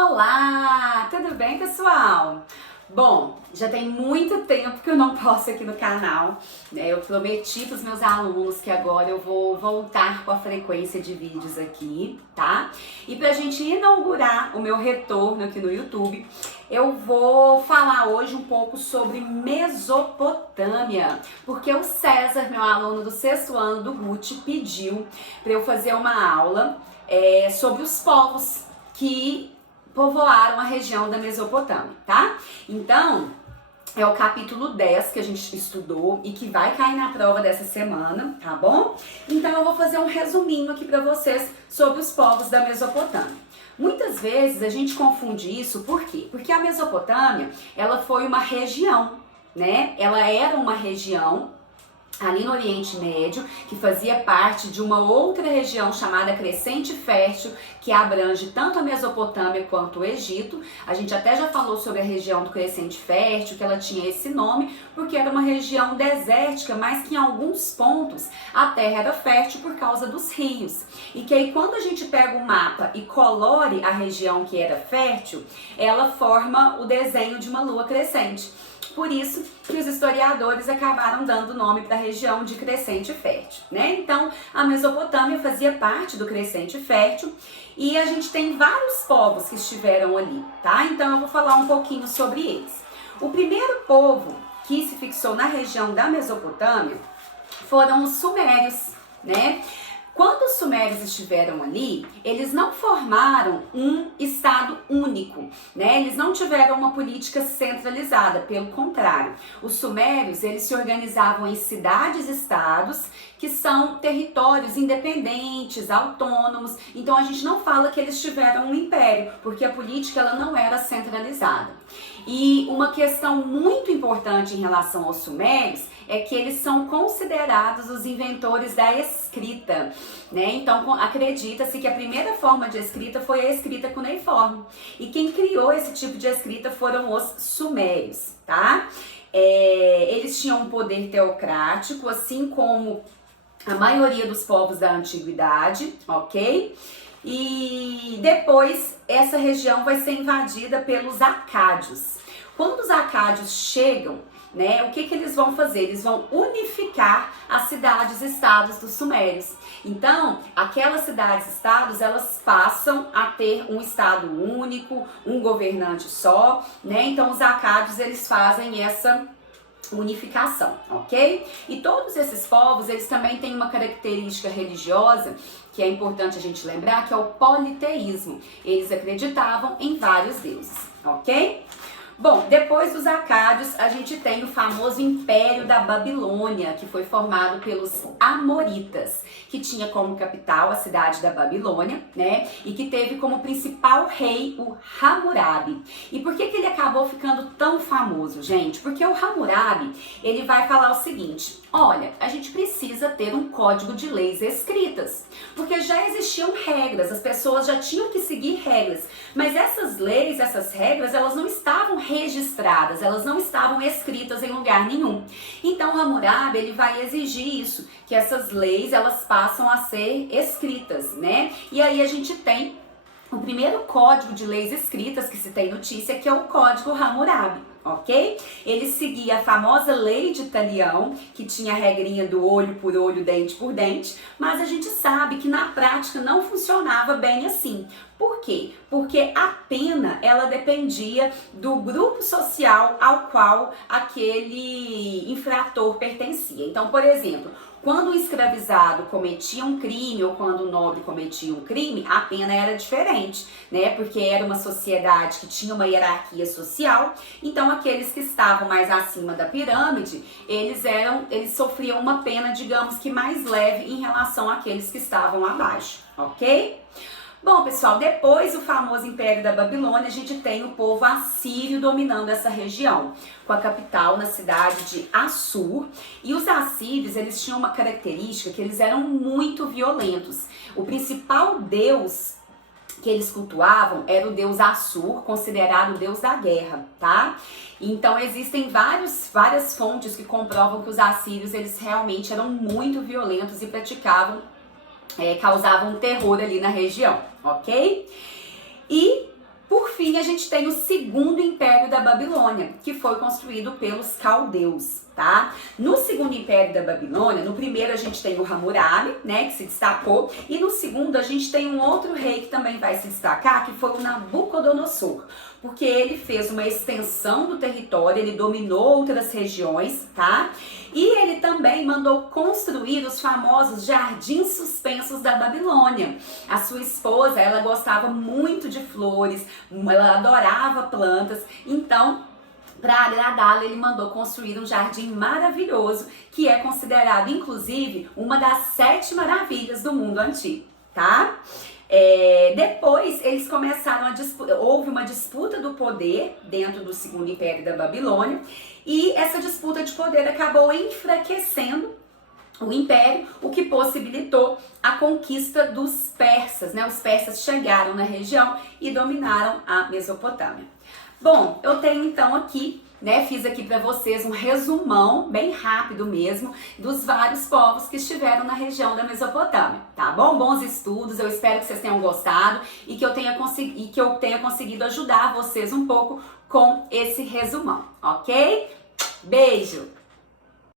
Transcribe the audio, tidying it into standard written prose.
Olá, tudo bem, pessoal? Bom, já tem muito tempo que eu não posto aqui no canal, né? Eu prometi para os meus alunos que agora eu vou voltar com a frequência de vídeos aqui, tá? E pra gente inaugurar o meu retorno aqui no YouTube, eu vou falar hoje um pouco sobre Mesopotâmia, porque o César, meu aluno do 6º ano do GUT, pediu para eu fazer uma aula sobre os povos que povoaram a região da Mesopotâmia, tá? Então, é o capítulo 10 que a gente estudou e que vai cair na prova dessa semana, tá bom? Então eu vou fazer um resuminho aqui pra vocês sobre os povos da Mesopotâmia. Muitas vezes a gente confunde isso, por quê? Porque a Mesopotâmia, ela foi uma região, né? Ela era uma região ali no Oriente Médio, que fazia parte de uma outra região chamada Crescente Fértil, que abrange tanto a Mesopotâmia quanto o Egito. A gente até já falou sobre a região do Crescente Fértil, que ela tinha esse nome, porque era uma região desértica, mas que em alguns pontos a terra era fértil por causa dos rios. E que aí quando a gente pega o mapa e colore a região que era fértil, ela forma o desenho de uma lua crescente. Por isso que os historiadores acabaram dando o nome para a região de Crescente Fértil, né? Então, a Mesopotâmia fazia parte do Crescente Fértil e a gente tem vários povos que estiveram ali, tá? Então, eu vou falar um pouquinho sobre eles. O primeiro povo que se fixou na região da Mesopotâmia foram os sumérios, né? Quando os sumérios estiveram ali, eles não formaram um estado único, né? Eles não tiveram uma política centralizada, pelo contrário. Os sumérios, eles se organizavam em cidades-estados, que são territórios independentes, autônomos. Então a gente não fala que eles tiveram um império, porque a política ela não era centralizada. E uma questão muito importante em relação aos sumérios é que eles são considerados os inventores da escrita, né? Então acredita-se que a primeira forma de escrita foi a escrita cuneiforme. E quem criou esse tipo de escrita foram os sumérios, tá? Eles tinham um poder teocrático, assim como a maioria dos povos da antiguidade, ok? E depois essa região vai ser invadida pelos acádios. Quando os acádios chegam, né, o que eles vão fazer? Eles vão unificar as cidades-estados dos sumérios. Então, aquelas cidades-estados, elas passam a ter um estado único, um governante só, né? Então, os acádios, eles fazem essa unificação, ok? E todos esses povos, eles também têm uma característica religiosa que é importante a gente lembrar, que é o politeísmo. Eles acreditavam em vários deuses, ok? Bom, depois dos acádios, a gente tem o famoso Império da Babilônia, que foi formado pelos amoritas, que tinha como capital a cidade da Babilônia, né? E que teve como principal rei o Hammurabi. E por que ele acabou ficando tão famoso, gente? Porque o Hammurabi, ele vai falar o seguinte: olha, a gente precisa ter um código de leis escritas, porque já existiam regras, as pessoas já tinham que seguir regras, mas essas leis, essas regras, elas não estavam registradas, elas não estavam escritas em lugar nenhum. Então Hammurabi, ele vai exigir isso, que essas leis, elas passam a ser escritas, né? E aí a gente tem o primeiro código de leis escritas que se tem notícia, que é o Código Hammurabi, ok? Ele seguia a famosa lei de Talião, que tinha a regrinha do olho por olho, dente por dente, mas a gente sabe que na prática não funcionava bem assim. Por quê? Porque a pena, ela dependia do grupo social ao qual aquele infrator pertencia. Então, por exemplo, quando o escravizado cometia um crime ou quando o nobre cometia um crime, a pena era diferente, né? Porque era uma sociedade que tinha uma hierarquia social, então aqueles que estavam mais acima da pirâmide, eles sofriam uma pena, digamos que mais leve em relação àqueles que estavam abaixo, ok? Bom, pessoal, depois do famoso Império da Babilônia, a gente tem o povo assírio dominando essa região, com a capital na cidade de Assur. E os assírios, eles tinham uma característica que eles eram muito violentos. O principal deus que eles cultuavam era o deus Assur, considerado o deus da guerra, tá? Então existem várias fontes que comprovam que os assírios, eles realmente eram muito violentos e causavam terror ali na região, ok? E, por fim, a gente tem o segundo império da Babilônia, que foi construído pelos caldeus, tá? No segundo império da Babilônia, no primeiro a gente tem o Hammurabi, né, que se destacou, e no segundo a gente tem um outro rei que também vai se destacar, que foi o Nabucodonosor, porque ele fez uma extensão do território, ele dominou outras regiões, tá? E ele também mandou construir os famosos jardins suspensos da Babilônia. A sua esposa, ela gostava muito de flores, ela adorava plantas, então, para agradá-la, ele mandou construir um jardim maravilhoso, que é considerado, inclusive, uma das 7 maravilhas do mundo antigo, tá? Depois eles começaram a disputar, houve uma disputa do poder dentro do segundo império da Babilônia, e essa disputa de poder acabou enfraquecendo o império, o que possibilitou a conquista dos persas, né? Os persas chegaram na região e dominaram a Mesopotâmia. Bom, eu tenho então aqui, né, fiz aqui para vocês um resumão, bem rápido mesmo, dos vários povos que estiveram na região da Mesopotâmia, tá bom? Bons estudos, eu espero que vocês tenham gostado e que eu tenha conseguido ajudar vocês um pouco com esse resumão, ok? Beijo!